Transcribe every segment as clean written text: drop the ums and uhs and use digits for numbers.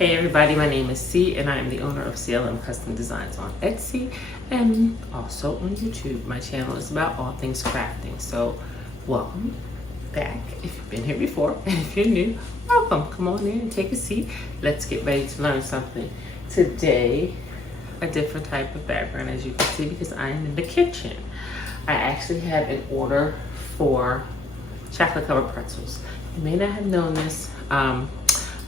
Hey everybody, my name is C and I am the owner of CLM Custom Designs on Etsy and also on YouTube. My channel is about all things crafting. So welcome back if you've been here before, and if you're new, welcome. Come on in and take a seat. Let's get ready to learn something. Today, a different type of background, as you can see, because I am in the kitchen. I actually have an order for chocolate covered pretzels. You may not have known this,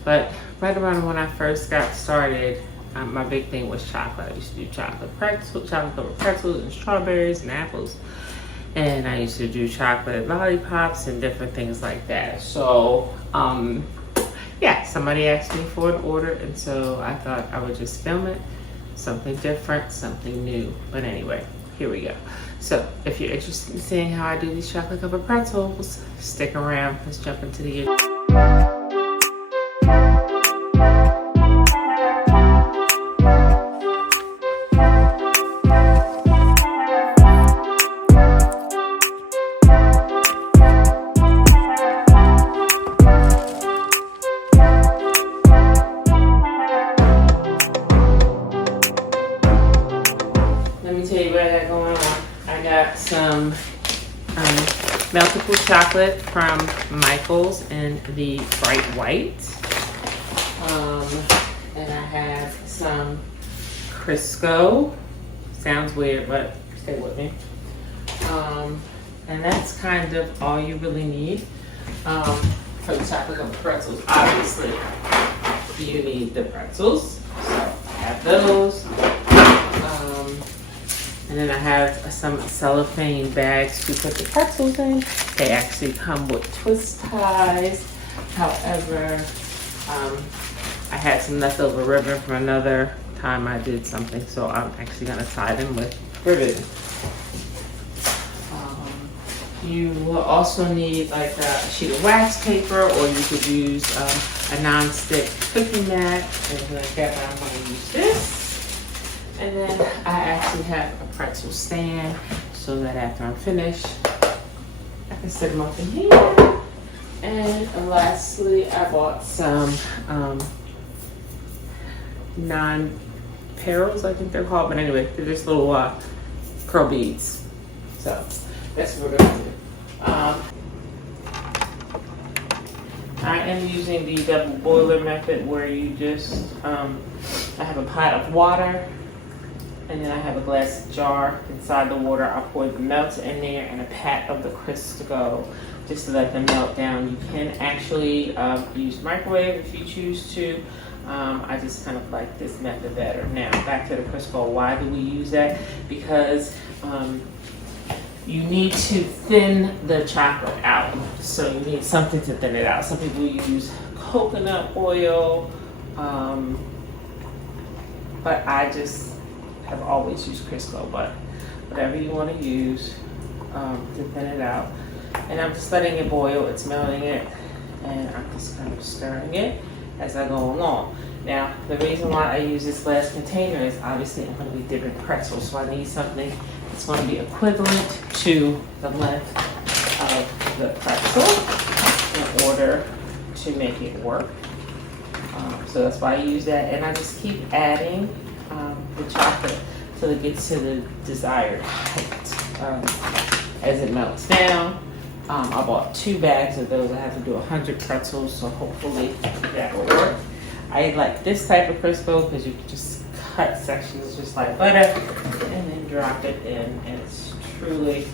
but right around when I first got started, my big thing was chocolate. I used to do chocolate covered pretzels and strawberries and apples. And I used to do chocolate lollipops and different things like that. So, yeah, somebody asked me for an order, and so I thought I would just film it. Something different, something new. But anyway, here we go. So, if you're interested in seeing how I do these chocolate covered pretzels, stick around. Let's jump into the some melted chocolate from Micheals in the bright white. And I have some Crisco. Sounds weird, but stay with me. And that's kind of all you really need for the chocolate covered pretzels. Obviously, you need the pretzels. So I have those. And then I have some cellophane bags to put the pretzels in. They actually come with twist ties. However, I had some leftover ribbon from another time I did something, so I'm actually gonna tie them with ribbon. You will also need like a sheet of wax paper, or you could use a non-stick cookie mat, anything like that, but I'm gonna use this. And then I actually have a pretzel stand so that after I'm finished, I can set them up in here. And lastly, I bought some non-perils, I think they're called, but anyway, they're just little curl beads. So that's what we're gonna do. I am using the double boiler method, where you just, I have a pot of water, and then I have a glass jar. Inside the water, I pour the melt in there and a pat of the Crisco just to let them melt down. You can actually use microwave if you choose to. I just kind of like this method better. Now, back to the Crisco. Why do we use that? Because you need to thin the chocolate out. So you need something to thin it out. Some people use coconut oil, but I just have always used Crisco, but whatever you want to use to thin it out. And I'm just letting it boil, it's melting it, and I'm just kind of stirring it as I go along. Now, the reason why I use this glass container is obviously I'm going to be dipping pretzels, so I need something that's going to be equivalent to the length of the pretzel in order to make it work. So that's why I use that, and I just keep adding the chocolate till it gets to the desired height as it melts down. I bought 2 bags of those. I have to do 100 pretzels, so hopefully that will work. I like this type of Crisco because you can just cut sections just like butter and then drop it in, and it's truly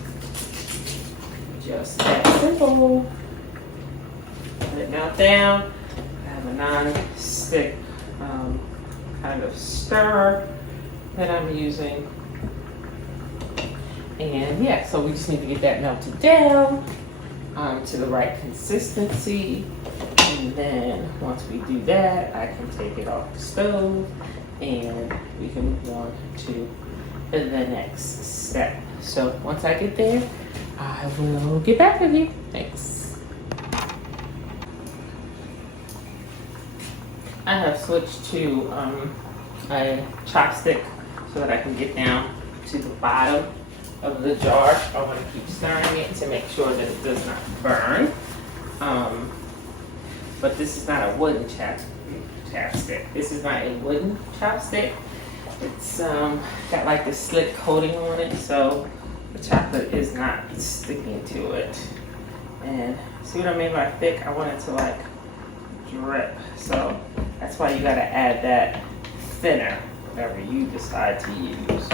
just that simple. Let it melt down. I have a non-stick kind of stirrer that I'm using, and yeah, so we just need to get that melted down to the right consistency, and then once we do that, I can take it off the stove and we can move on to the next step. So once I get there, I will get back with you. Thanks. I have switched to a chopstick so that I can get down to the bottom of the jar. I want to keep stirring it to make sure that it does not burn. But this is not a wooden chapstick. This is not a wooden chopstick. It's got like this slick coating on it, so the chocolate is not sticking to it. And see what I mean by thick? I want it to like drip. So that's why you gotta add that thinner, whatever you decide to use.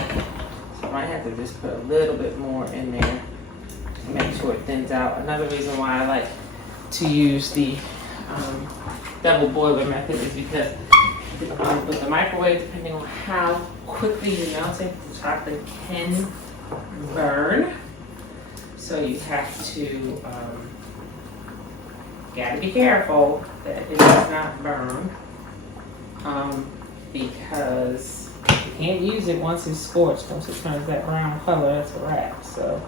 So I might have to just put a little bit more in there to make sure it thins out. Another reason why I like to use the double boiler method is because with the microwave, depending on how quickly you melt it, the chocolate can burn. So you have to, gotta be careful that it does not burn, because you can't use it once it's scorched. Once it turns that brown color, that's a wrap. So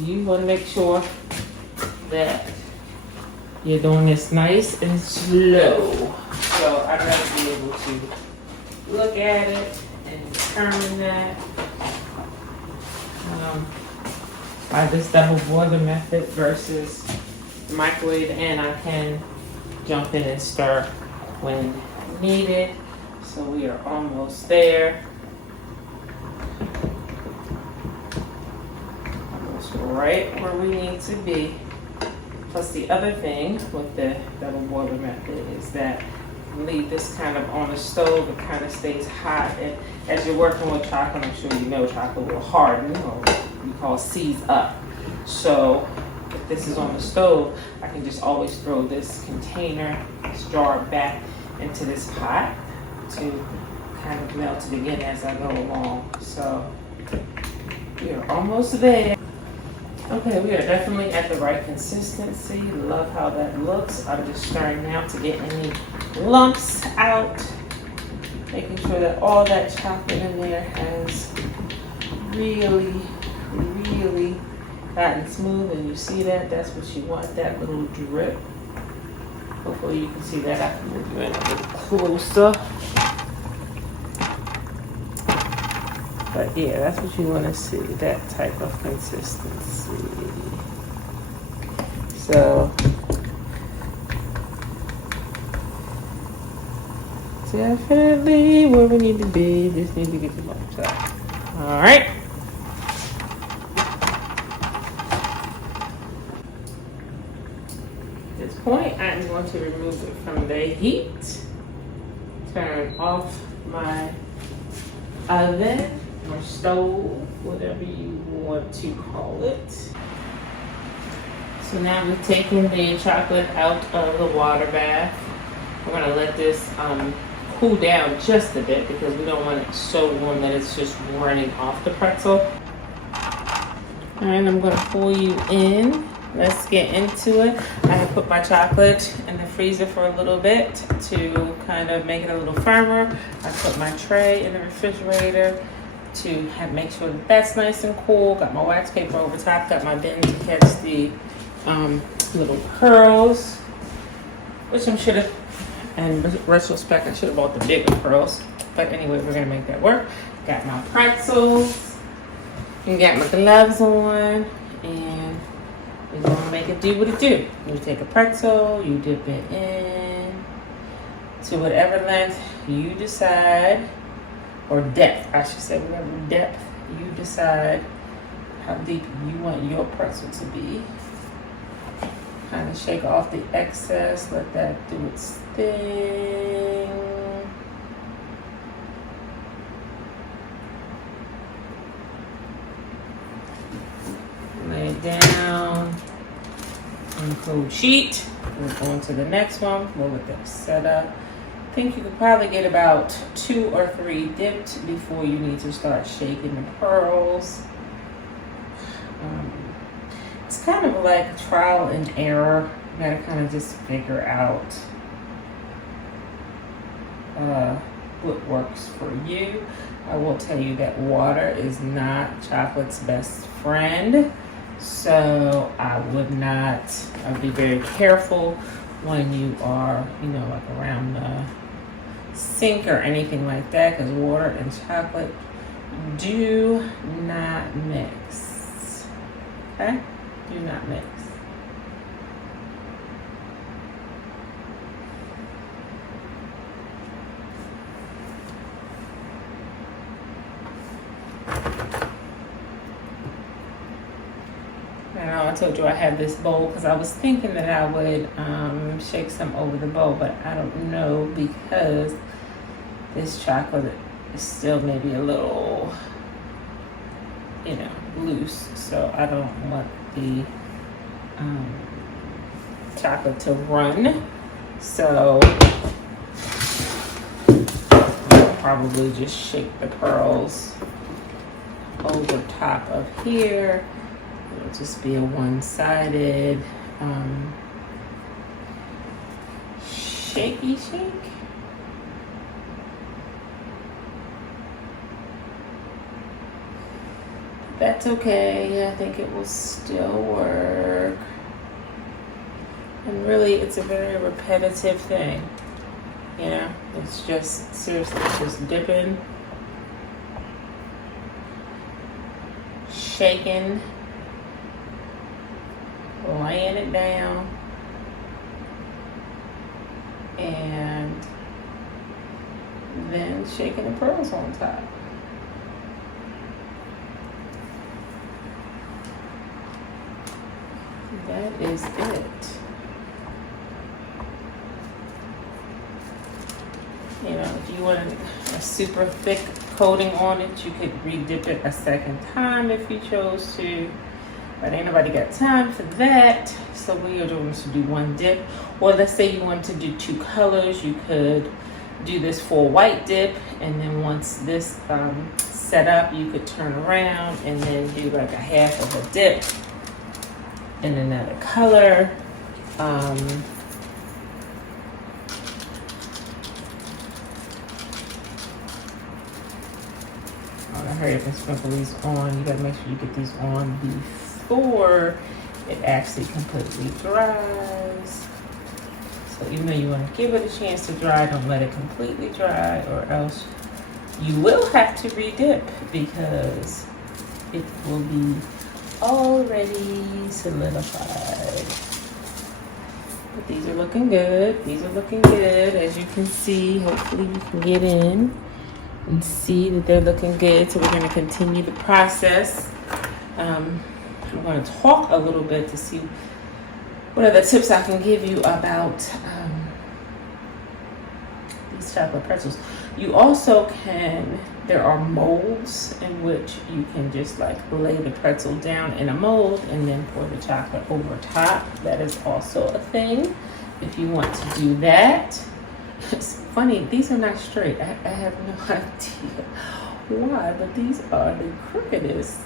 you want to make sure that you're doing this nice and slow. So I'd rather be able to look at it and determine that by this double boiler method versus the microwave, and I can jump in and stir when needed. So we are almost there. Almost right where we need to be. Plus the other thing with the double boiler method is that you leave this kind of on the stove, it kind of stays hot. And as you're working with chocolate, I'm sure you know chocolate will harden, or what we call seize up. So if this is on the stove, I can just always throw this container, this jar back into this pot to kind of melt it again as I go along. So we are almost there. Okay, we are definitely at the right consistency. Love how that looks. I'm just stirring now to get any lumps out. Making sure that all that chocolate in there has really gotten smooth. And you see that? That's what you want, that little drip. Hopefully you can see that. I can move you in a little closer. But yeah, that's what you want to see, that type of consistency. So, definitely where we need to be. Just need to get the lumps out. All right. At this point, I'm going to remove it from the heat. Turn off my oven or stove, whatever you want to call it. So now we've taken the chocolate out of the water bath. We're gonna let this cool down just a bit because we don't want it so warm that it's just running off the pretzel. All right, I'm gonna pull you in. Let's get into it. I have put my chocolate in the freezer for a little bit to kind of make it a little firmer. I put my tray in the refrigerator to make sure that that's nice and cool. Got my wax paper over top. Got my bin to catch the little pearls, which I should have, and retrospect, I should have bought the bigger pearls. But anyway, we're gonna make that work. Got my pretzels, and got my gloves on, and we're gonna make it do what it do. You take a pretzel, you dip it in to whatever length you decide, or depth, I should say, whatever depth you decide how deep you want your pretzel to be. Kind of shake off the excess, let that do its thing. Lay it down on a cold sheet. We'll go on to the next one. We'll let that set up. I think you could probably get about 2 or 3 dipped before you need to start shaking the pearls. It's kind of like trial and error. You gotta kind of just figure out what works for you. I will tell you that water is not chocolate's best friend. So I would be very careful when you are, like around the sink or anything like that, because water and chocolate do not mix. Okay? Do not mix. I told you I have this bowl because I was thinking that I would shake some over the bowl, but I don't know because this chocolate is still maybe a little, you know, loose. So I don't want the chocolate to run. So I'll probably just shake the pearls over top of here. It'll just be a one-sided shaky shake. That's okay. I think it will still work. And really, it's a very repetitive thing. You know, it's just seriously just dipping, shaking, laying it down, and then shaking the pearls on top. That is it. You know, if you want a super thick coating on it, you could re-dip it a second time if you chose to. But ain't nobody got time for that. So we are doing to do one dip. Or let's say you want to do two colors, you could do this for a white dip, and then once this set up, you could turn around and then do like a half of a dip in another color. Hurry up and sprinkle these on. You gotta make sure you get these on before it actually completely dries. So even though you want to give it a chance to dry, don't let it completely dry, or else you will have to re-dip because it will be already solidified. But these are looking good. These are looking good. As you can see, hopefully you can get in and see that they're looking good. So we're going to continue the process. I'm going to talk a little bit to see what are the tips I can give you about these chocolate pretzels. You also can, there are molds in which you can just like lay the pretzel down in a mold and then pour the chocolate over top. That is also a thing if you want to do that. It's funny, these are not straight. I have no idea why, but these are the crookedest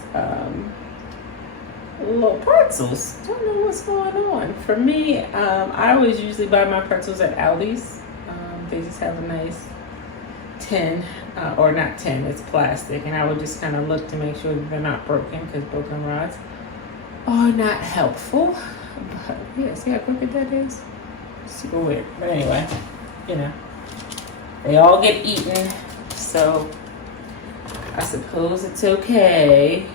little pretzels. Don't know what's going on. For me, I always usually buy my pretzels at Aldi's. They just have a nice tin, or not tin, it's plastic, and I would just kind of look to make sure that they're not broken, because broken rods are not helpful. But yeah, see how crooked that is? Super weird. But anyway, you know, they all get eaten, so I suppose it's okay.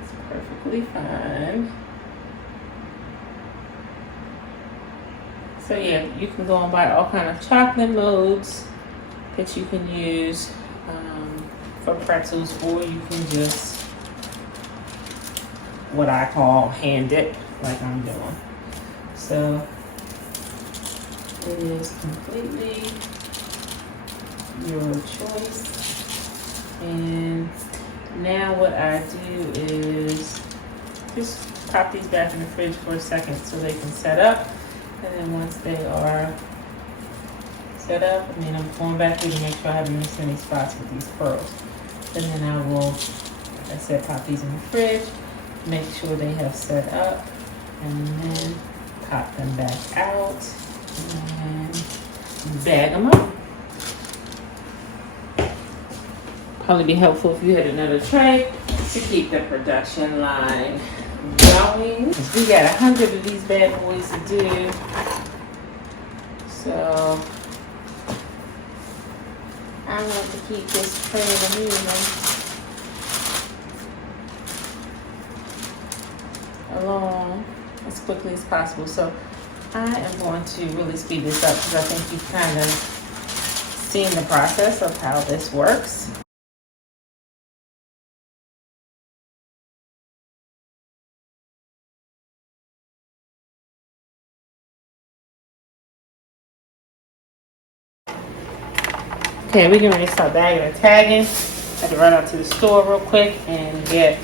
It's perfectly fine. So yeah, you can go and buy all kind of chocolate molds that you can use for pretzels, or you can just, what I call, hand dip, like I'm doing. So it is completely your choice. And now what I do is just pop these back in the fridge for a second so they can set up. And then once they are set up, and then I'm going back through to make sure I haven't missed any spots with these pearls. And then I will, like I said, pop these in the fridge, make sure they have set up, and then pop them back out and bag them up. Probably be helpful if you had another tray to keep the production line going. We got 100 of these bad boys to do. So I want to keep this tray moving along as quickly as possible. So I am going to really speed this up because I think you've kind of seen the process of how this works. Okay, we can ready to start bagging and tagging. I had to run out to the store real quick and get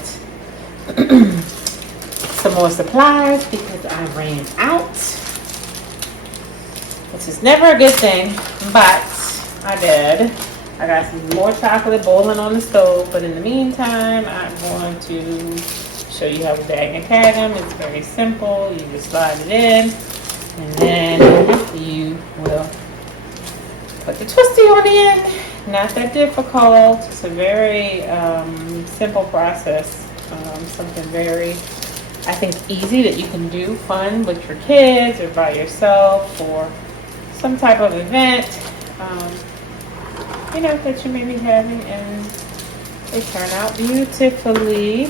some more supplies because I ran out. Which is never a good thing, but I did. I got some more chocolate boiling on the stove, but in the meantime, I'm going to show you how to bag and tag them. It's very simple. You just slide it in, and then you will put the twisty on the end. Not that difficult. It's a very simple process. Something very, I think, easy that you can do, fun with your kids or by yourself or some type of event, that you may be having, and they turn out beautifully.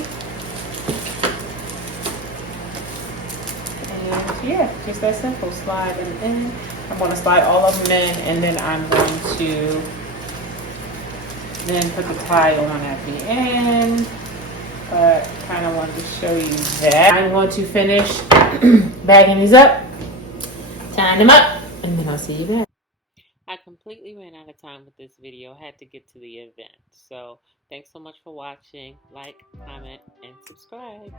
And yeah, just that simple. Slide them in. I'm going to slide all of them in, and then I'm going to then put the tie on at the end. But kind of wanted to show you that. I'm going to finish bagging these up, tying them up, and then I'll see you back. I completely ran out of time with this video. I had to get to the event. So thanks so much for watching. Like, comment, and subscribe.